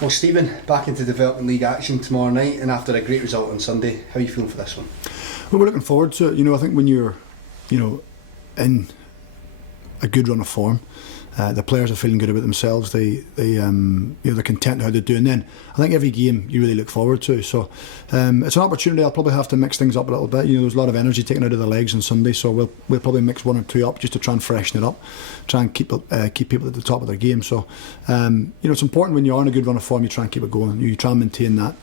Well, Stephen, back into Development League action tomorrow night, and after a great result on Sunday, how are you feeling for this one? Well, we're looking forward to it. I think when you're, in a good run of form, the players are feeling good about themselves. They're content how they're doing. Then I think every game you really look forward to. So it's an opportunity. I'll probably have to mix things up a little bit. There's a lot of energy taken out of the legs on Sunday, so we'll probably mix one or two up just to try and freshen it up, try and keep people at the top of their game. So it's important when you're on a good run of form, you try and keep it going. You try and maintain that.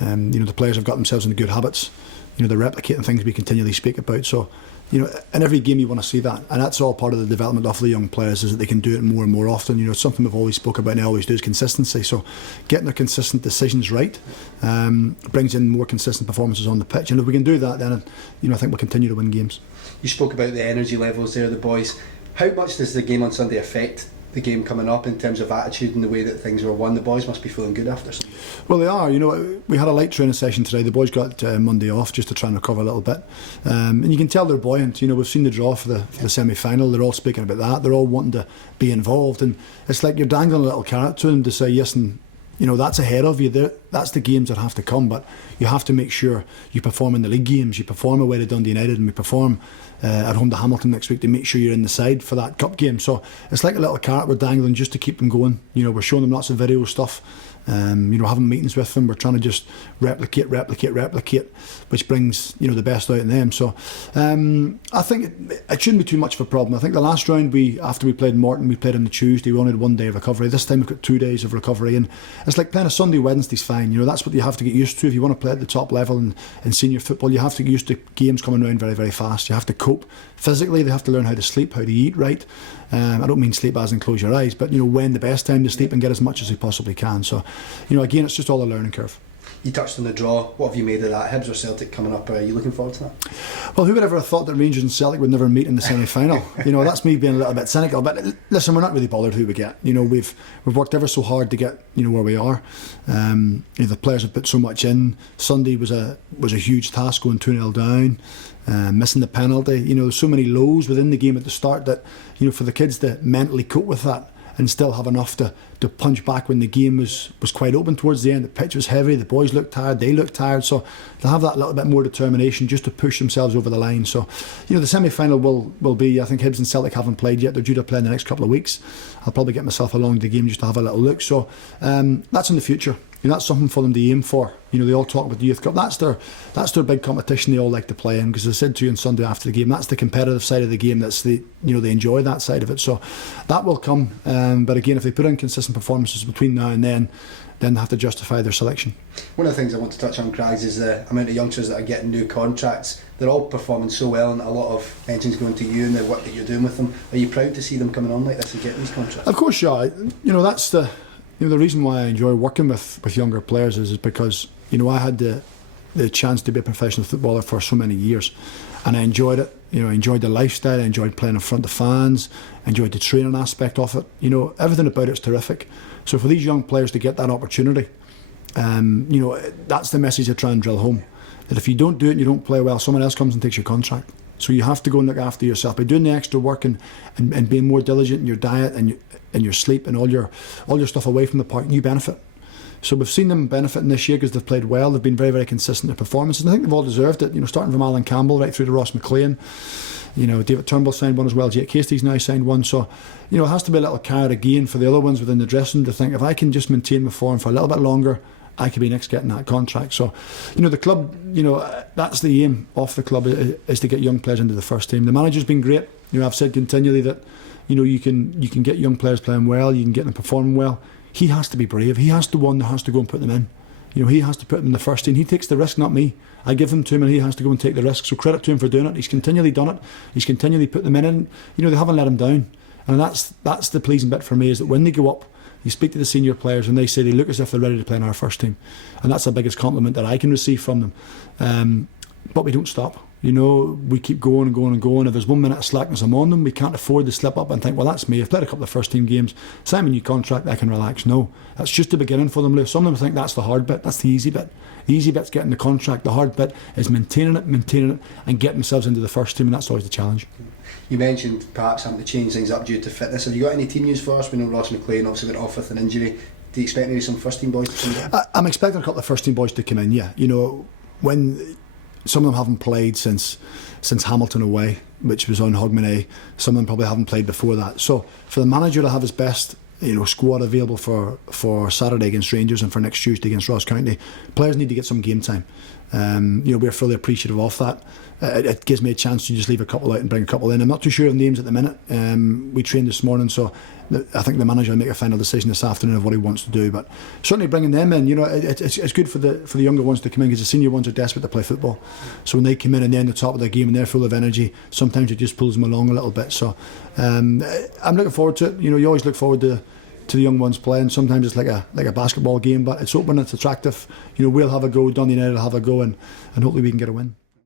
The players have got themselves into good habits. They're replicating things we continually speak about. So, in every game you want to see that, and that's all part of the development of the young players, is that they can do it more and more often. It's something we've always spoke about and I always do, is consistency. So getting their consistent decisions right brings in more consistent performances on the pitch, and if we can do that, then I think we'll continue to win games. You spoke about the energy levels there, the boys. How much does the game on Sunday affect the game coming up in terms of attitude and the way that things were won? The boys must be feeling good after Sunday. Well, they are. We had a light training session today. The boys got Monday off just to try and recover a little bit, and you can tell they're buoyant. We've seen the draw for the semi-final. They're all speaking about that. They're all wanting to be involved, and it's like you're dangling a little carrot to them to say yes, and that's ahead of you. That's the games that have to come, but you have to make sure you perform in the league games. You perform away to Dundee United, and we perform at home to Hamilton next week to make sure you're in the side for that cup game. So it's like a little carrot we're dangling just to keep them going. We're showing them lots of video stuff, having meetings with them. We're trying to just replicate, which brings the best out in them. So I think it shouldn't be too much of a problem. I think the last round after we played Morton, we played on the Tuesday. We only had 1 day of recovery. This time we've got 2 days of recovery, and it's like playing a Sunday, Wednesday's fine. That's what you have to get used to if you want to play at the top level in senior football. You have to get used to games coming around very, very fast. You have to cope physically. They have to learn how to sleep, how to eat right. I don't mean sleep as in close your eyes, but when the best time to sleep and get as much as they possibly can. So again, it's just all a learning curve. You touched on the draw. What have you made of that? Hibs or Celtic coming up? Are you looking forward to that? Well, who would ever have thought that Rangers and Celtic would never meet in the semi-final? That's me being a little bit cynical. But listen, we're not really bothered who we get. We've worked ever so hard to get where we are. The players have put so much in. Sunday was a huge task, going 2-0 down, missing the penalty. There's so many lows within the game at the start that for the kids to mentally cope with that and still have enough to punch back when the game was quite open towards the end. The pitch was heavy, the boys looked tired, they looked tired, so to have that little bit more determination just to push themselves over the line. So the semi-final will be, I think Hibs and Celtic haven't played yet. They're due to play in the next couple of weeks. I'll probably get myself along the game just to have a little look. So that's in the future. That's something for them to aim for. They all talk about the Youth Cup. That's their big competition they all like to play in, because as I said to you on Sunday after the game, that's the competitive side of the game. That's they enjoy that side of it. So that will come. But again, if they put in consistent performances between now and then they have to justify their selection. One of the things I want to touch on, Craigs, is the amount of youngsters that are getting new contracts. They're all performing so well, and a lot of mentions going to you and the work that you're doing with them. Are you proud to see them coming on like this and getting these contracts? Of course, yeah. That's the reason why I enjoy working with younger players is because I had the chance to be a professional footballer for so many years, and I enjoyed it. I enjoyed the lifestyle. I enjoyed playing in front of fans. I enjoyed the training aspect of it. Everything about it's terrific. So for these young players to get that opportunity, that's the message I try and drill home. That if you don't do it and you don't play well, someone else comes and takes your contract. So you have to go and look after yourself by doing the extra work and being more diligent in your diet and your sleep and all your stuff away from the park. You benefit. So we've seen them benefiting this year because they've played well. They've been very, very consistent in their performances. And I think they've all deserved it. Starting from Alan Campbell right through to Ross McLean. David Turnbull signed one as well. Jake Hastie's now signed one. So it has to be a little carrot again for the other ones within the dressing to think, if I can just maintain my form for a little bit longer, I could be next getting that contract. So the club, that's the aim of the club, is to get young players into the first team. The manager's been great. I've said continually that you can get young players playing well, you can get them performing well. He has to be brave. He has to one that has to go and put them in. He has to put them in the first team. He takes the risk, not me. I give him to him and he has to go and take the risk. So credit to him for doing it. He's continually done it. He's continually put them in, and they haven't let him down. And that's the pleasing bit for me, is that when they go up, you speak to the senior players and they say they look as if they're ready to play in our first team, and that's the biggest compliment that I can receive from them. But we don't stop. We keep going and going and going. If there's 1 minute of slackness among them, we can't afford to slip up and think, well, that's me. I've played a couple of first team games, sign a new contract, I can relax. No, that's just the beginning for them. Some of them think that's the hard bit. That's the easy bit. The easy bit's getting the contract. The hard bit is maintaining it, and getting themselves into the first team, and that's always the challenge. You mentioned perhaps having to change things up due to fitness. Have you got any team news for us? We know Ross McLean obviously went off with an injury. Do you expect maybe some first team boys to come in? I'm expecting a couple of first team boys to come in. Yeah, you know, when some of them haven't played since Hamilton away, which was on Hogmanay. Some of them probably haven't played before that. So for the manager to have his best, you know, squad available for Saturday against Rangers and for next Tuesday against Ross County, players need to get some game time. You know, we're fully appreciative of that. It gives me a chance to just leave a couple out and bring a couple in. I'm not too sure of names at the minute. We trained this morning, so I think the manager will make a final decision this afternoon of what he wants to do. But certainly bringing them in, you know, it's good for the younger ones to come in, because the senior ones are desperate to play football. So when they come in and they're in the top of their game and they're full of energy, sometimes it just pulls them along a little bit. So I'm looking forward to it. You know, you always look forward to the young ones playing. Sometimes it's like a basketball game, but it's open, it's attractive. You know, we'll have a go, Dundee United will have a go, and hopefully we can get a win.